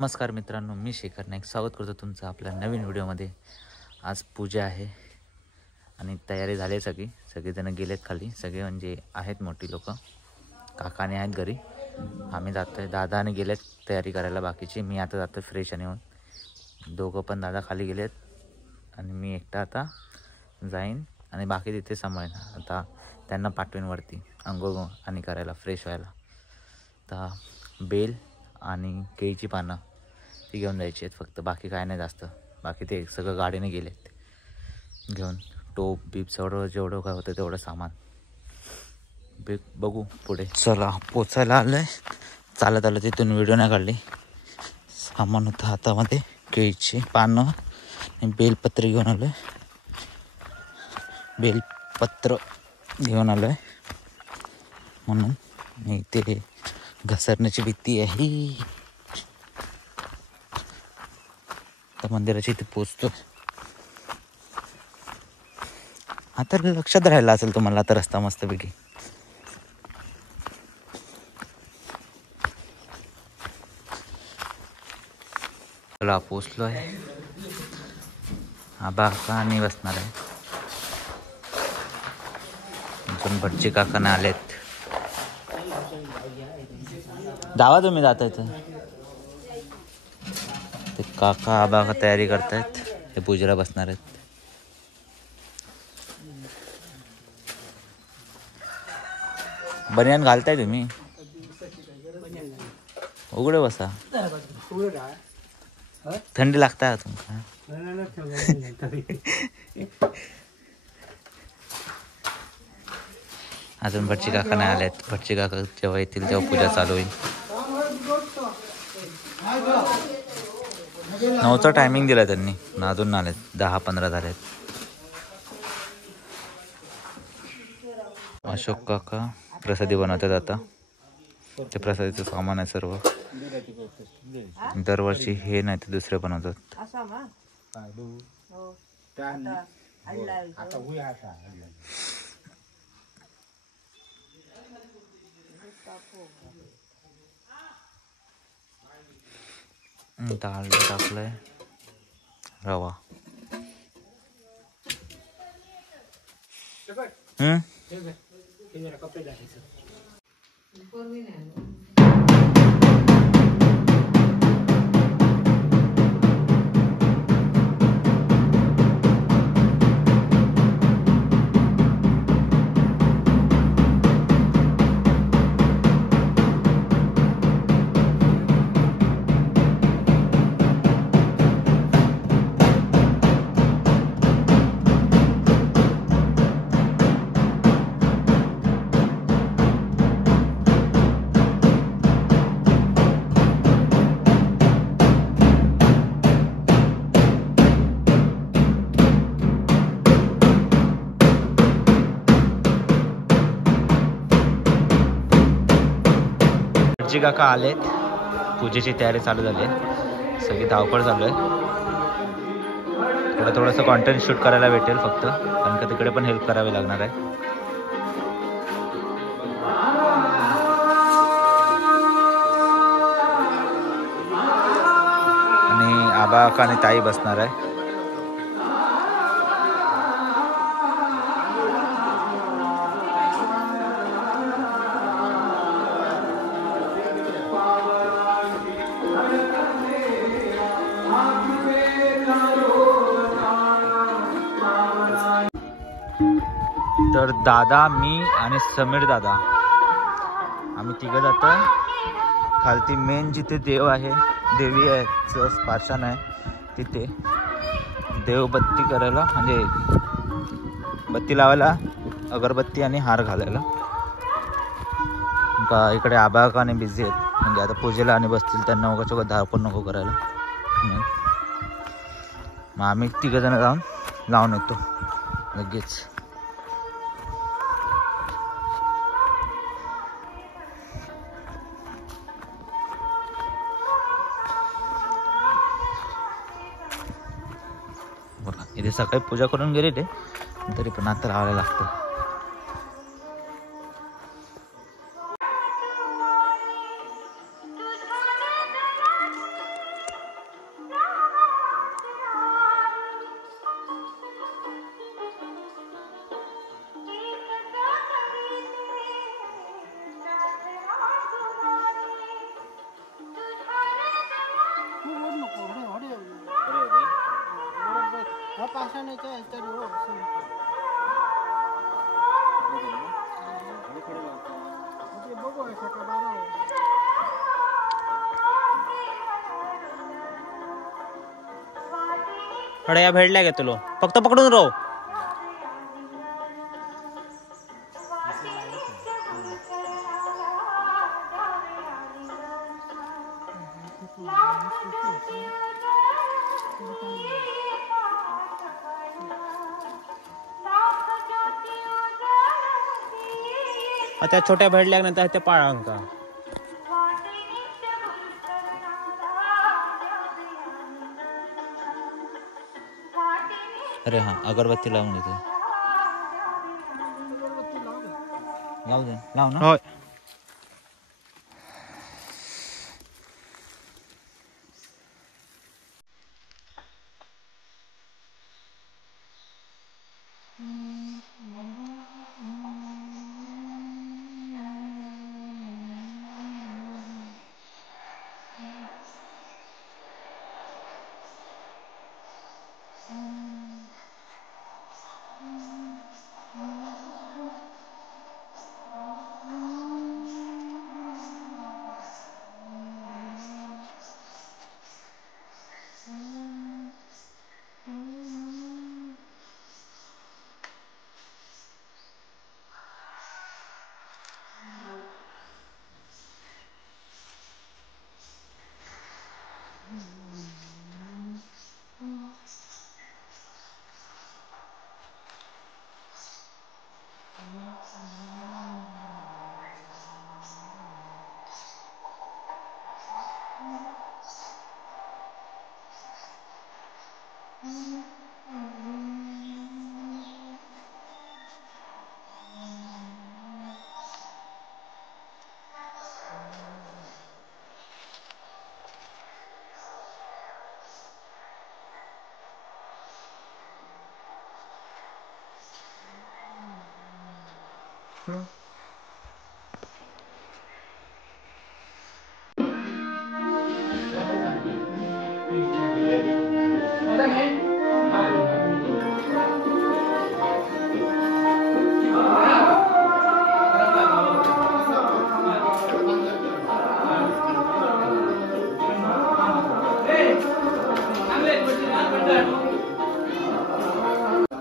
नमस्कार मित्रांनो, मी शेखर नाईक स्वागत करतो तुमचं आपल्या नवीन व्हिडिओमध्ये। आज पूजा आहे आणि तयारी झाली सगळेजण गेलेत खाली, सगळे म्हणजे आहेत मोठी लोक, काकाने आहेत घरी। आम्ही जातोय, दादाने गेलेत तयारी करायला बाकीची। मी आता जातोय फ्रेश आणि होऊन। दोघं पण दादा खाली गेलेत आणि मी एकटा आता जाईन आणि बाकी तिथे सांभाळेन। आता त्यांना पाठवेन वरती अंघोळ आणि करायला, फ्रेश व्हायला। आता बेल आणि केळीची पानं ती घेऊन जायची आहेत फक्त, बाकी काय नाही जास्त। बाकी ते सगळं गाडीने गेलेत घेऊन, टोप बीप सगळं जेवढं काय होतं तेवढं सामान बघू पुढे। चला पोचायला आलं आहे, चालत आलं, तिथून व्हिडिओ नाही काढली। सामान होतं हातामध्ये, केळीची पानं आणि बेलपत्र घेऊन आलो आहे। बेलपत्र घेऊन आलो आहे म्हणून मी ते घसरण्याची भीती आहे। तर मंदिराच्या इथे पोचतो आता। लक्षात राहिला असेल तुम्हाला आता रस्ता मस्तपैकी। चला पोचलो आहे, आबा काका बसणार आहे अजून। भटजी काका नाही आलेत, जावा तुम्ही जाता इथं। ते काका आबा का तयारी करतायत, हे पूजेला बसणार आहेत। बनियान घालताय तुम्ही? उघडे बसा, थंडी लागता तुमका? अजून भटजी काका नाही आलेत, भटजी काका जेव्हा येतील तेव्हा पूजा चालू होईल। 9चा टायमिंग दिला त्यांनी, अजून आलेत, 10-15 झालेत। अशोक काका प्रसादी बनवतात आता, ते प्रसादीचं सामान आहे सर्व। दरवर्षी हे नाही तर दुसरे बनवतात। डाळ टाकलंय, रवा। भटजी काका आलेत, पूजेची तयारी चालू झाली आहे, सगळी धावपळ चालू आहे। थोडंसं कॉन्टेंट शूट करायला भेटेल फक्त, कारण का तिकडे पण हेल्प करावी लागणार आहे। आणि आबा काका आणि ताई बसणार आहे। तर दादा, मी आणि समीर दादा आम्ही तिघं जातोय खालती। मेन जिथे देव आहे, देवी आहे, पाषाण आहे, तिथे देवबत्ती करायला, म्हणजे बत्ती लावायला, अगरबत्ती आणि हार घालायला। का इकडे आबा काकाने बिझी आहेत, म्हणजे आता पूजेला आणि बसतील, त्यांना उगाच धावपळ नको करायला। मग आम्ही तिघं जण जाऊन लावून येतो लगेच। इथे सकाळी पूजा करून गेले ते, तरी पण आता लावायला लागतं। खड्या भेटल्या का तुला फक्त पकडून राहू. त्या छोट्या भेटल्या नंतर ते पाळांका अरे हा अगरबत्ती लावून येते लावू दे लाव ना. होय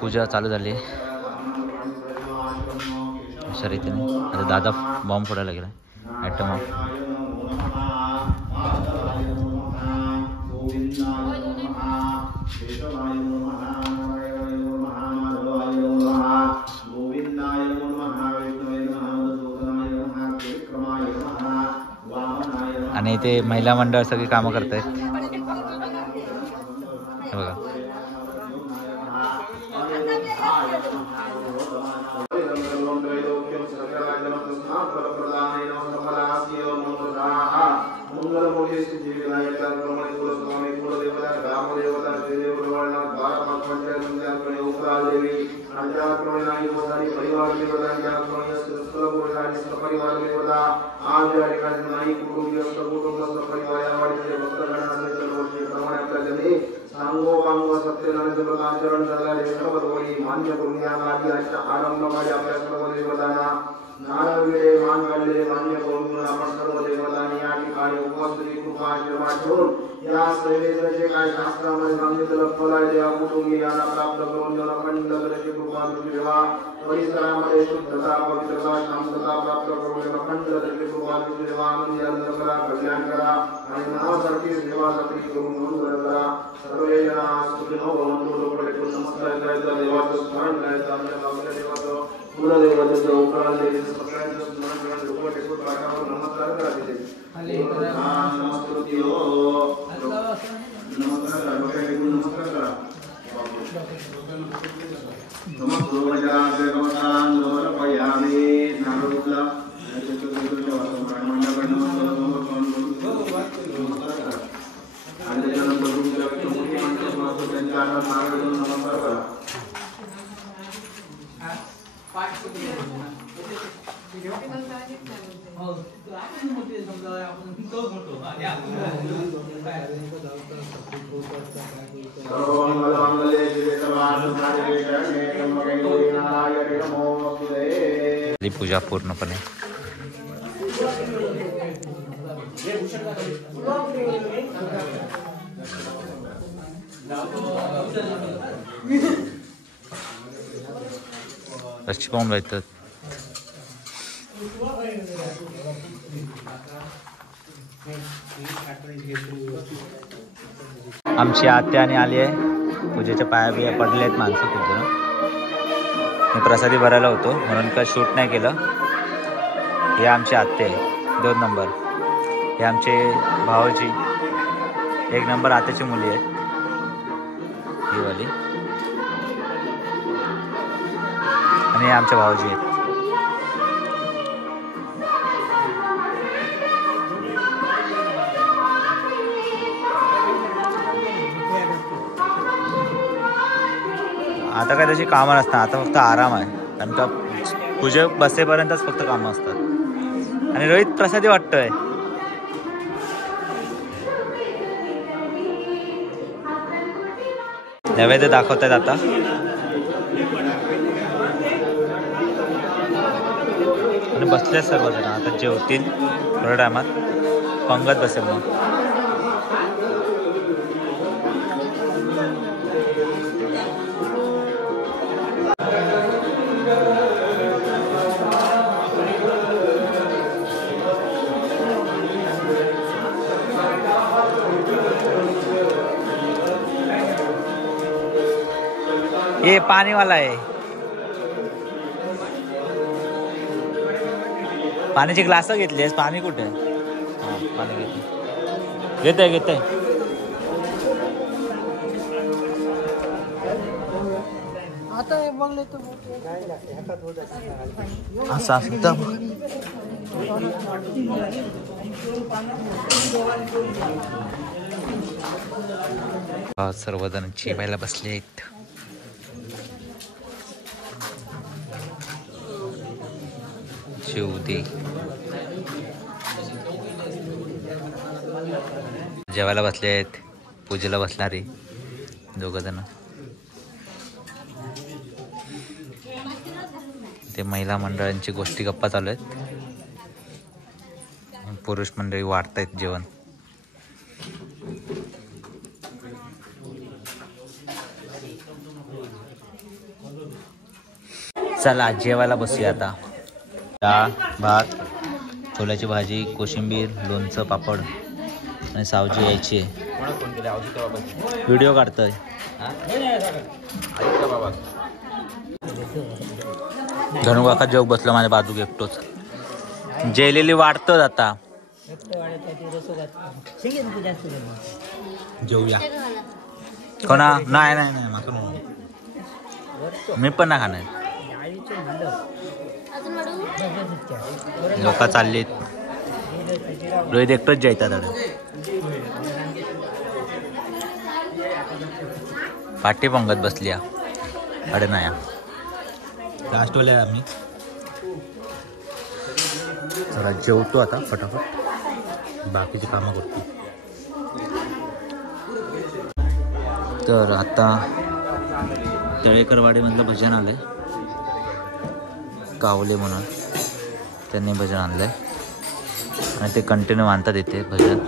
पूजा चालू झाली अशा रीतीने. आता दादा बॉम्ब फोडायला गेला ॲटम ऑफ. आणि ते महिला मंडळ सगळी कामं करतायत बघा. मान्य करून या आनंदमध्ये आपल्या सर्व देवतांना नारळले मानगळले मान्य करून आपण सर्व देवतांनी या ठिकाणी उपस्थित कृपा आशीर्वाद ठेवून या सेवेचे जे काही शास्त्रामध्ये सांगितलं फळ आहे त्या कुटुंबियांना प्राप्त करून देऊन अखंड करायची कृपा ठेवा. परिसरामध्ये शुद्धता पवित्रता शांतता प्राप्त करून अखंड करायची कृपा ठेवा. आनंदी आनंद करा कल्याण करा आणि नावासाठी सेवासाठी करून मंगळ करा. सर्वे जना सुखिनो भवन्तु. नमस्कार करायचा देवाचं स्मरण करायचं आपल्या देवाचं कुलदेवतेचं उपरादेवी सगळ्यांचं स्मरण करून डोकं टेकून पाठावर नमस्कार करा. तिथे नमस्कृत्यो नमस्कार करा. डोकं टेकून नमस्कार करा. नमस्कार नमस्कार समर्पयामि. नारळला आणि त्याच्यानंतर तुमच्या मुख्यमंत्री त्यांच्या नारळ नमस्कार करा. सर्वमंगलमांगल्ये शिवे सर्वार्थ झाली पूजा पूर्णपणे. रस्सी पाहून जायचं. आमची आत्या आणि आली आहे. पूजेच्या पाया बिया पडले आहेत माणसं खूप जण. मी प्रसादी भरायला होतो म्हणून काय शूट नाही केलं. हे आमचे आत्या आहे 2 नंबर. हे आमचे भावाची 1 नंबर आत्याची मुली आहेत ही वाली. आणि हे आमच्या भावाजी आहेत. आता काय तशी कामं नसतात. आता फक्त आराम आहे. कारण का पूजे बसेपर्यंतच फक्त कामं असतात. आणि रोहित प्रसादी वाटतोय. नैवेद्य दाखवतायत आता. आणि बसले सर्वजण. आता जेवतील थोड्या टायमात. पंगत बसेल मग. ये पानी वाला है. पाण्याची ग्लास घेतलीस. पाणी कुठे? हां पाणी घेते. घेते असं असतं. सर्वजण जेवायला बसले आहेत. जेवायला बसले आहेत. पूजेला बसणारी 2 जण. ते महिला मंडळांची गोष्टी गप्पा चालू आहेत. पुरुष मंडळी वाढतायत जेवण. चला जेवायला बसूया आता. डाळ भात, छोल्याची भाजी, कोशिंबीर, लोणचं, पापड आणि सावजी यायची आहे. व्हिडिओ काढतोय. धनु काका जेव बसलं माझ्या बाजू एकटोच. जेलेली वाढतोच आता. जेवूया. कोणा? नाही नाही नाही मी पण नाही खाणार. लोक चाललीत. रोहित एकटोच जायतात. आता पाठी पंगत बसली. अडनाया लास्टवाले आम्ही. जरा जेवतो आता फटाफट. बाकीची कामं करतो. तर आता तळेकरवाडीमधलं भजन आलंय. कावले म्हणून त्यांनी भजन आणलंय आणि ते कंटिन्यू आणतात इथे भजन.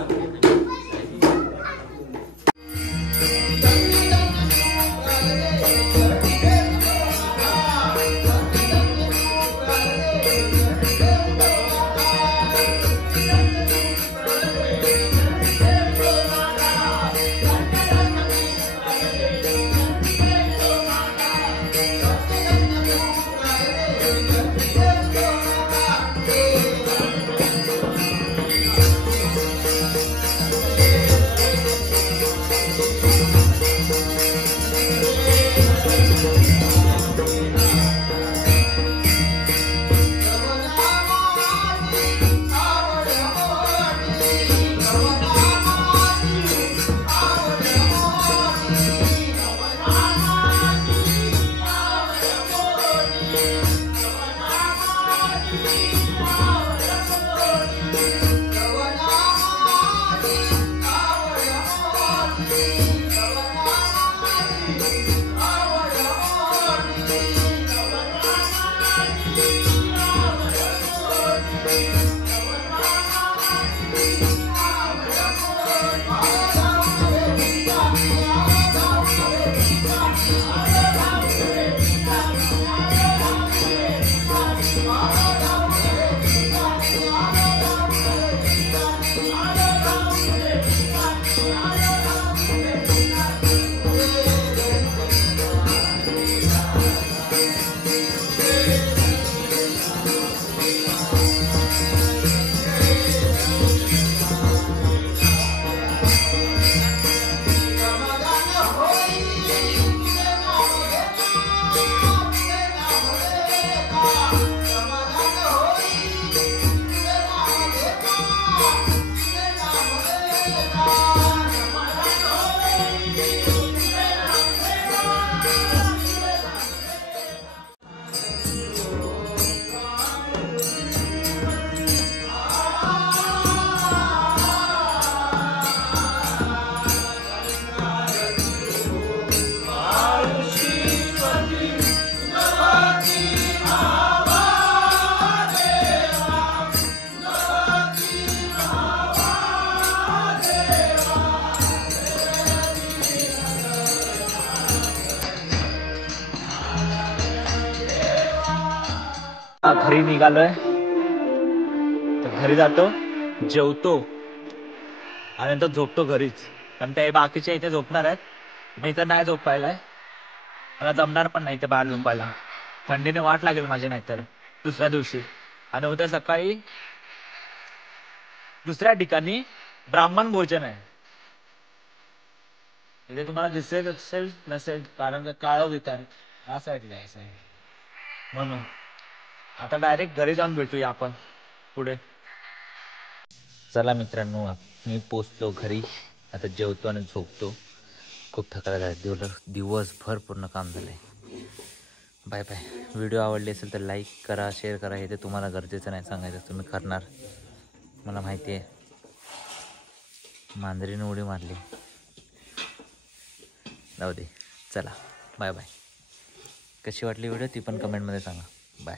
घरी निघालोय, तर घरी जातो, जेवतो आणि नंतर झोपतो घरीच. कारण ते बाकीच्या इथे झोपणार आहेत, मी तर नाही झोपायलाय. मला जमणार पण नाही ते बाहेर झोपायला, थंडीने वाट लागेल माझी नाहीतर दुसऱ्या दिवशी. आणि उद्या सकाळी दुसऱ्या ठिकाणी ब्राह्मण भोजन आहे. म्हणजे तुम्हाला दिसेल असेल नसेल, कारण काळं देत आहे हा साईडला आहे म्हणून. आता डायरेक्ट घरी जाऊन भेटूया आपण पुढे. चला मित्रांनो, मी पोचलो घरी. आता जेवतो आणि झोपतो. खूप थकायला झाला, दिवसभर पूर्ण काम झालंय. Bye bye. व्हिडिओ आवडली असेल तर लाईक करा, शेअर करा. हे ते तुम्हाला गरजेचं नाही सांगायचं, तुम्ही करणार मला माहिती आहे. मांजरीने उडी मारली, जाऊ दे. चला बाय बाय. कशी वाटली व्हिडिओ ती पण कमेंटमध्ये सांगा. बाय.